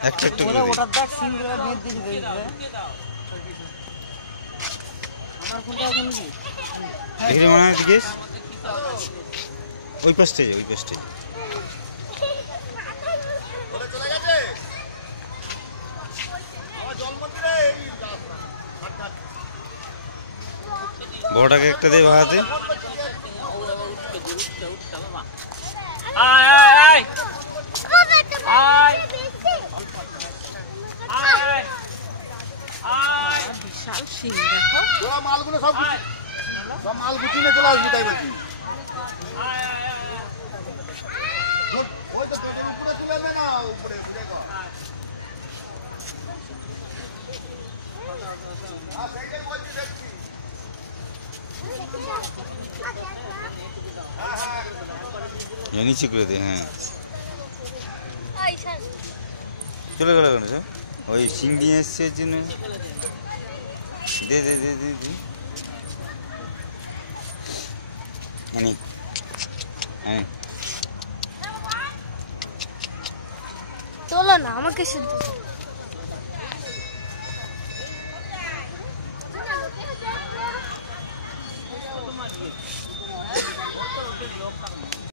একটা একটু করে ওটার দেখ সিঙ্গেল নিয়ে দিয়েছে আমার ফোনটা এখন কি দেখলি মনে হয় জিজ্ঞেস ওই পাশে বড়টাকে একটা দিয়ে ভাড়াতে বিশাল সিং দেখো মালগুলো সব মাল গুছিয়ে চলে আসবি তাই বলছি ওই তো উপরে তুলে না উপরে নিচে করে দে হ্যাঁ চলে গেল কেন স্যার ওই চিংড়ি এসছে জন্য দে দে দে দে দে হ্যাঁ তোলো না আমাকে শুধু